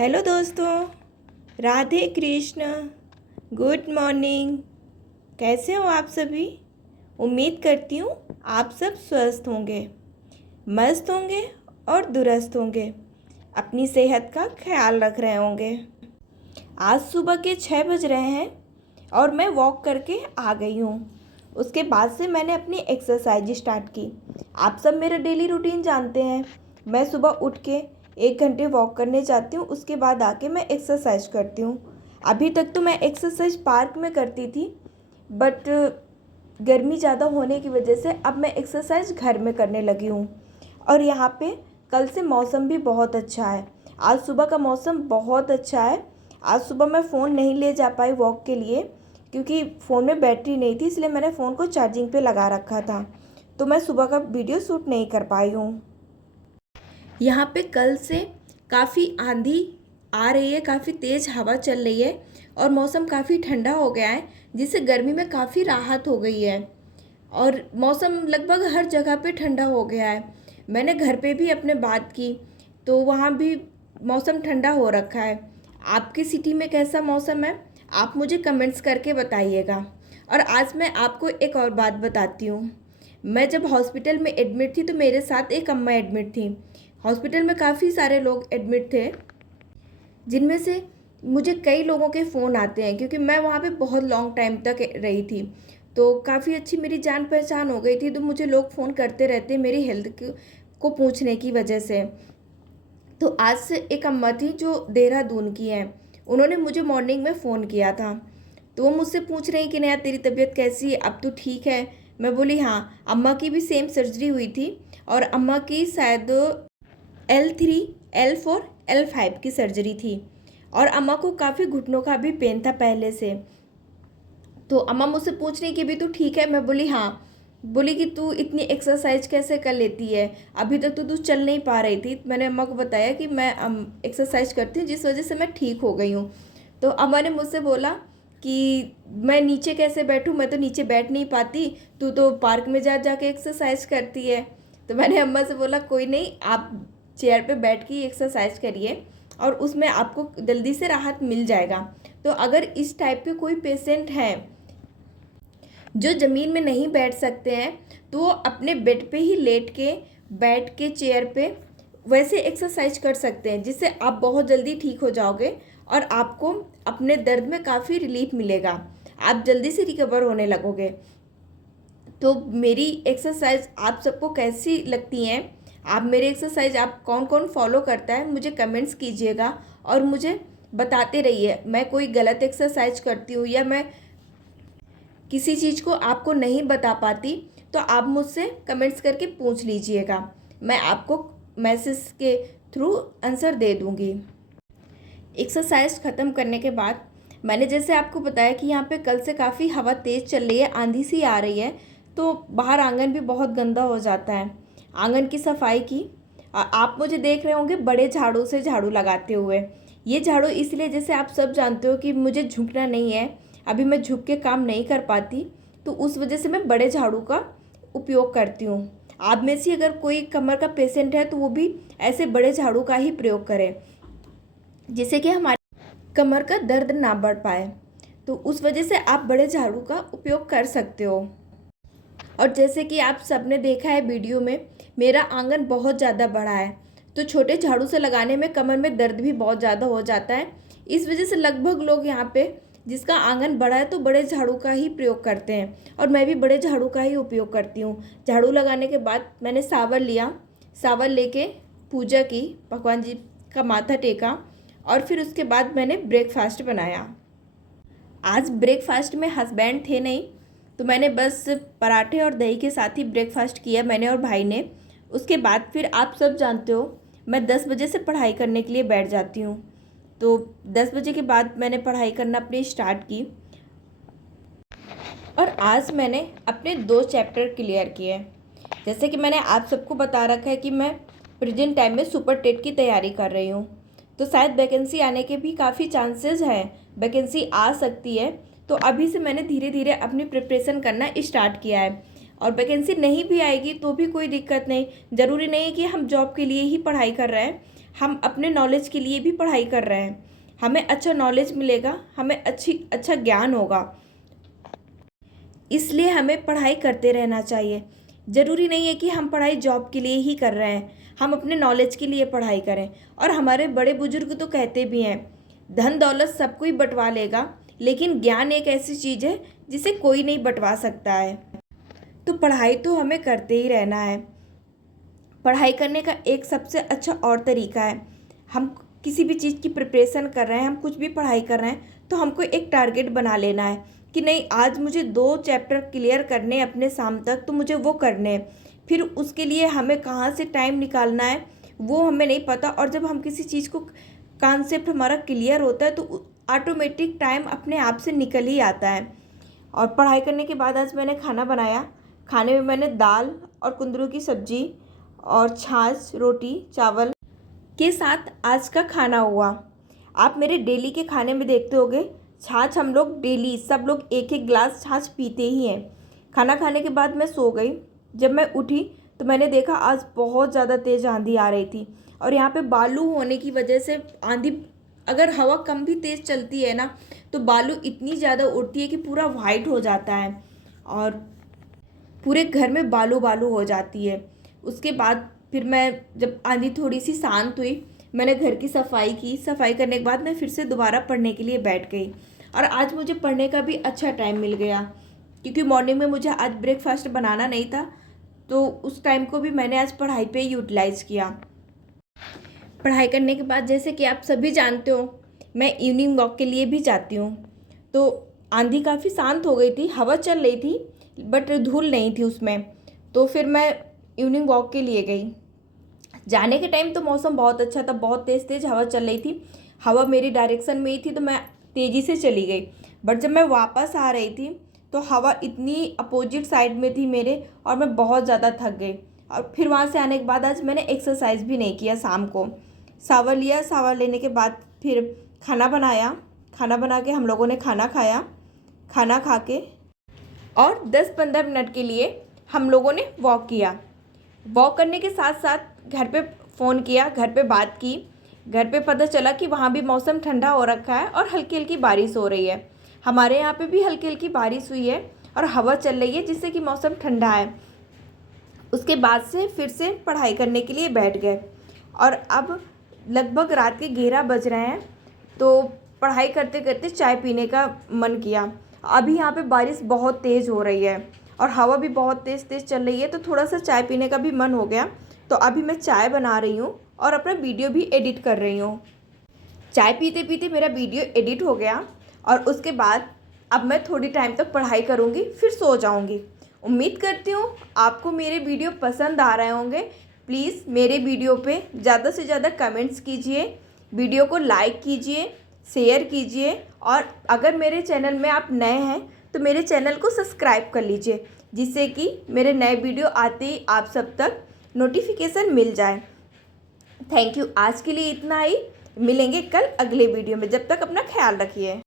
Hello दोस्तों, Radhe Krishna. Good morning. कैसे हो आप सभी? उम्मीद करती हूँ आप सब स्वस्थ होंगे, मस्त होंगे और दुरुस्त होंगे। अपनी सेहत का ख्याल रख रहे होंगे। आज सुबह के 6 बज रहे हैं और मैं वॉक करके आ गई हूँ। उसके बाद से मैंने अपनी एक्सरसाइज स्टार्ट की। आप सब मेरा डेली रूटीन जानते हैं। मैं सुबह उठ के 1 घंटे वॉक करने जाती हूँ, उसके बाद आके मैं एक्सरसाइज करती हूँ। अभी तक तो मैं एक्सरसाइज पार्क में करती थी, बट गर्मी ज़्यादा होने की वजह से अब मैं एक्सरसाइज घर में करने लगी हूँ। और यहाँ पे कल से मौसम भी बहुत अच्छा है। आज सुबह का मौसम बहुत अच्छा है। आज सुबह मैं फ़ोन नहीं ले जा पाई वॉक के लिए, क्योंकि फ़ोन में बैटरी नहीं थी, इसलिए मैंने फ़ोन को चार्जिंग पे लगा रखा था, तो मैं सुबह का वीडियो शूट नहीं कर पाई हूँ। यहाँ पे कल से काफ़ी आंधी आ रही है, काफ़ी तेज़ हवा चल रही है और मौसम काफ़ी ठंडा हो गया है, जिससे गर्मी में काफ़ी राहत हो गई है। और मौसम लगभग हर जगह पे ठंडा हो गया है। मैंने घर पे भी अपने बात की तो वहाँ भी मौसम ठंडा हो रखा है। आपकी सिटी में कैसा मौसम है, आप मुझे कमेंट्स करके बताइएगा। और आज मैं आपको एक और बात बताती हूँ। मैं जब हॉस्पिटल में एडमिट थी तो मेरे साथ एक अम्मा एडमिट थी। हॉस्पिटल में काफ़ी सारे लोग एडमिट थे, जिनमें से मुझे कई लोगों के फ़ोन आते हैं, क्योंकि मैं वहाँ पे बहुत लॉन्ग टाइम तक रही थी। तो काफ़ी अच्छी मेरी जान पहचान हो गई थी, तो मुझे लोग फ़ोन करते रहते मेरी हेल्थ को पूछने की वजह से। तो आज से एक अम्मा थी जो देहरादून की हैं। उन्होंने मुझे मॉर्निंग में फ़ोन किया था, तो वो मुझसे पूछ रही कि नया तेरी तबीयत कैसी है, अब तो ठीक है? मैं बोली हाँ। अम्मा की भी सेम सर्जरी हुई थी और अम्मा की शायद L3, L4, L5 की सर्जरी थी और अम्मा को काफ़ी घुटनों का भी पेन था पहले से। तो अम्मा मुझसे पूछ रही कि भी तू ठीक है? मैं बोली हाँ। बोली कि तू इतनी एक्सरसाइज कैसे कर लेती है, अभी तक तो तू चल नहीं पा रही थी। मैंने अम्मा को बताया कि मैं एक्सरसाइज करती हूँ, जिस वजह से मैं ठीक हो गई हूँ। तो अम्मा ने मुझसे बोला कि मैं नीचे कैसे बैठूँ, मैं तो नीचे बैठ नहीं पाती, तू तो पार्क में जा जाके एक्सरसाइज करती है। तो मैंने अम्मा से बोला कोई नहीं, आप चेयर पे बैठ के एक्सरसाइज करिए और उसमें आपको जल्दी से राहत मिल जाएगा। तो अगर इस टाइप के कोई पेशेंट हैं जो ज़मीन में नहीं बैठ सकते हैं, तो वो अपने बेड पे ही लेट के बैठ के चेयर पे वैसे एक्सरसाइज कर सकते हैं, जिससे आप बहुत जल्दी ठीक हो जाओगे और आपको अपने दर्द में काफ़ी रिलीफ मिलेगा। आप जल्दी से रिकवर होने लगोगे। तो मेरी एक्सरसाइज आप सबको कैसी लगती हैं? आप मेरी एक्सरसाइज आप कौन कौन फॉलो करता है, मुझे कमेंट्स कीजिएगा और मुझे बताते रहिए। मैं कोई गलत एक्सरसाइज करती हूँ या मैं किसी चीज़ को आपको नहीं बता पाती, तो आप मुझसे कमेंट्स करके पूछ लीजिएगा। मैं आपको मैसेज के थ्रू आंसर दे दूँगी। एक्सरसाइज ख़त्म करने के बाद मैंने जैसे आपको बताया कि यहाँ पे कल से काफ़ी हवा तेज़ चल रही है, आंधी सी आ रही है, तो बाहर आंगन भी बहुत गंदा हो जाता है। आंगन की सफाई की। आप मुझे देख रहे होंगे बड़े झाड़ू से झाड़ू लगाते हुए। ये झाड़ू इसलिए, जैसे आप सब जानते हो कि मुझे झुकना नहीं है, अभी मैं झुक के काम नहीं कर पाती, तो उस वजह से मैं बड़े झाड़ू का उपयोग करती हूँ। आप में से अगर कोई कमर का पेशेंट है तो वो भी ऐसे बड़े झाड़ू का ही प्रयोग करें, जिससे कि हमारे कमर का दर्द ना बढ़ पाए। तो उस वजह से आप बड़े झाड़ू का उपयोग कर सकते हो। और जैसे कि आप सबने देखा है वीडियो में, मेरा आंगन बहुत ज़्यादा बड़ा है, तो छोटे झाड़ू से लगाने में कमर में दर्द भी बहुत ज़्यादा हो जाता है। इस वजह से लगभग लोग यहाँ पे जिसका आंगन बड़ा है तो बड़े झाड़ू का ही प्रयोग करते हैं, और मैं भी बड़े झाड़ू का ही उपयोग करती हूँ। झाड़ू लगाने के बाद मैंने सावर लिया, सावर लेके पूजा की, भगवान जी का माथा टेका और फिर उसके बाद मैंने ब्रेकफास्ट बनाया। आज ब्रेकफास्ट में हस्बैंड थे नहीं, तो मैंने बस पराठे और दही के साथ ही ब्रेकफास्ट किया, मैंने और भाई ने। उसके बाद फिर आप सब जानते हो मैं 10 बजे से पढ़ाई करने के लिए बैठ जाती हूँ, तो 10 बजे के बाद मैंने पढ़ाई करना अपनी स्टार्ट की। और आज मैंने अपने 2 चैप्टर क्लियर किए। जैसे कि मैंने आप सबको बता रखा है कि मैं प्रेजेंट टाइम में सुपर टेट की तैयारी कर रही हूँ, तो शायद वैकेंसी आने के भी काफ़ी चांसेस हैं, वैकेंसी आ सकती है। तो अभी से मैंने धीरे धीरे अपनी प्रिपरेशन करना स्टार्ट किया है। और वैकेंसी नहीं भी आएगी तो भी कोई दिक्कत नहीं, ज़रूरी नहीं है कि हम जॉब के लिए ही पढ़ाई कर रहे हैं। हम अपने नॉलेज के लिए भी पढ़ाई कर रहे हैं। हमें अच्छा नॉलेज मिलेगा, हमें अच्छा ज्ञान होगा, इसलिए हमें पढ़ाई करते रहना चाहिए। ज़रूरी नहीं है कि हम पढ़ाई जॉब के लिए ही कर रहे हैं, हम अपने नॉलेज के लिए पढ़ाई करें। और हमारे बड़े बुजुर्ग तो कहते भी हैं, धन दौलत सब कोई बंटवा लेगा, लेकिन ज्ञान एक ऐसी चीज़ है जिसे कोई नहीं बंटवा सकता है। तो पढ़ाई तो हमें करते ही रहना है। पढ़ाई करने का एक सबसे अच्छा और तरीका है, हम किसी भी चीज़ की प्रिपरेशन कर रहे हैं, हम कुछ भी पढ़ाई कर रहे हैं, तो हमको एक टारगेट बना लेना है कि नहीं, आज मुझे 2 चैप्टर क्लियर करने हैं अपने शाम तक, तो मुझे वो करने हैं। फिर उसके लिए हमें कहाँ से टाइम निकालना है वो हमें नहीं पता। और जब हम किसी चीज़ को कॉन्सेप्ट हमारा क्लियर होता है तो ऑटोमेटिक टाइम अपने आप से निकल ही आता है। और पढ़ाई करने के बाद आज मैंने खाना बनाया। खाने में मैंने दाल और कुंदरू की सब्ज़ी और छाछ, रोटी, चावल के साथ आज का खाना हुआ। आप मेरे डेली के खाने में देखते होंगे, छाछ हम लोग डेली सब लोग एक एक गिलास छाछ पीते ही हैं। खाना खाने के बाद मैं सो गई। जब मैं उठी तो मैंने देखा आज बहुत ज़्यादा तेज़ आंधी आ रही थी। और यहाँ पे बालू होने की वजह से आंधी, अगर हवा कम भी तेज़ चलती है ना, तो बालू इतनी ज़्यादा उड़ती है कि पूरा वाइट हो जाता है और पूरे घर में बालू बालू हो जाती है। उसके बाद फिर मैं, जब आंधी थोड़ी सी शांत हुई, मैंने घर की सफाई की। सफाई करने के बाद मैं फिर से दोबारा पढ़ने के लिए बैठ गई। और आज मुझे पढ़ने का भी अच्छा टाइम मिल गया, क्योंकि मॉर्निंग में मुझे आज ब्रेकफास्ट बनाना नहीं था, तो उस टाइम को भी मैंने आज पढ़ाई पे यूटिलाइज़ किया। पढ़ाई करने के बाद, जैसे कि आप सभी जानते हो, मैं इवनिंग वॉक के लिए भी जाती हूँ। तो आंधी काफ़ी शांत हो गई थी, हवा चल रही थी, बट धूल नहीं थी उसमें। तो फिर मैं इवनिंग वॉक के लिए गई। जाने के टाइम तो मौसम बहुत अच्छा था, बहुत तेज़ तेज़ हवा चल रही थी। हवा मेरी डायरेक्शन में ही थी, तो मैं तेज़ी से चली गई। बट जब मैं वापस आ रही थी तो हवा इतनी अपोजिट साइड में थी मेरे, और मैं बहुत ज़्यादा थक गई। और फिर वहाँ से आने के बाद आज मैंने एक्सरसाइज भी नहीं किया। शाम को शावर लिया, शावर लेने के बाद फिर खाना बनाया। खाना बना के हम लोगों ने खाना खाया। खाना खा के और 10-15 मिनट के लिए हम लोगों ने वॉक किया। वॉक करने के साथ साथ घर पे फ़ोन किया, घर पे बात की। घर पे पता चला कि वहाँ भी मौसम ठंडा हो रखा है और हल्की हल्की बारिश हो रही है। हमारे यहाँ पे भी हल्की हल्की बारिश हुई है और हवा चल रही है, जिससे कि मौसम ठंडा है। उसके बाद से फिर से पढ़ाई करने के लिए बैठ गए। और अब लगभग रात के 11 बज रहे हैं, तो पढ़ाई करते करते चाय पीने का मन किया। अभी यहाँ पे बारिश बहुत तेज़ हो रही है और हवा भी बहुत तेज़ तेज़ चल रही है, तो थोड़ा सा चाय पीने का भी मन हो गया। तो अभी मैं चाय बना रही हूँ और अपना वीडियो भी एडिट कर रही हूँ। चाय पीते पीते मेरा वीडियो एडिट हो गया और उसके बाद अब मैं थोड़ी टाइम तक पढ़ाई करूँगी, फिर सो जाऊँगी। उम्मीद करती हूँ आपको मेरे वीडियो पसंद आ रहे होंगे। प्लीज़ मेरे वीडियो पे ज़्यादा से ज़्यादा कमेंट्स कीजिए, वीडियो को लाइक कीजिए, शेयर कीजिए, और अगर मेरे चैनल में आप नए हैं तो मेरे चैनल को सब्सक्राइब कर लीजिए, जिससे कि मेरे नए वीडियो आते ही आप सब तक नोटिफिकेशन मिल जाए। Thank you. आज के लिए इतना ही। मिलेंगे कल अगले वीडियो में। जब तक अपना ख्याल रखिए।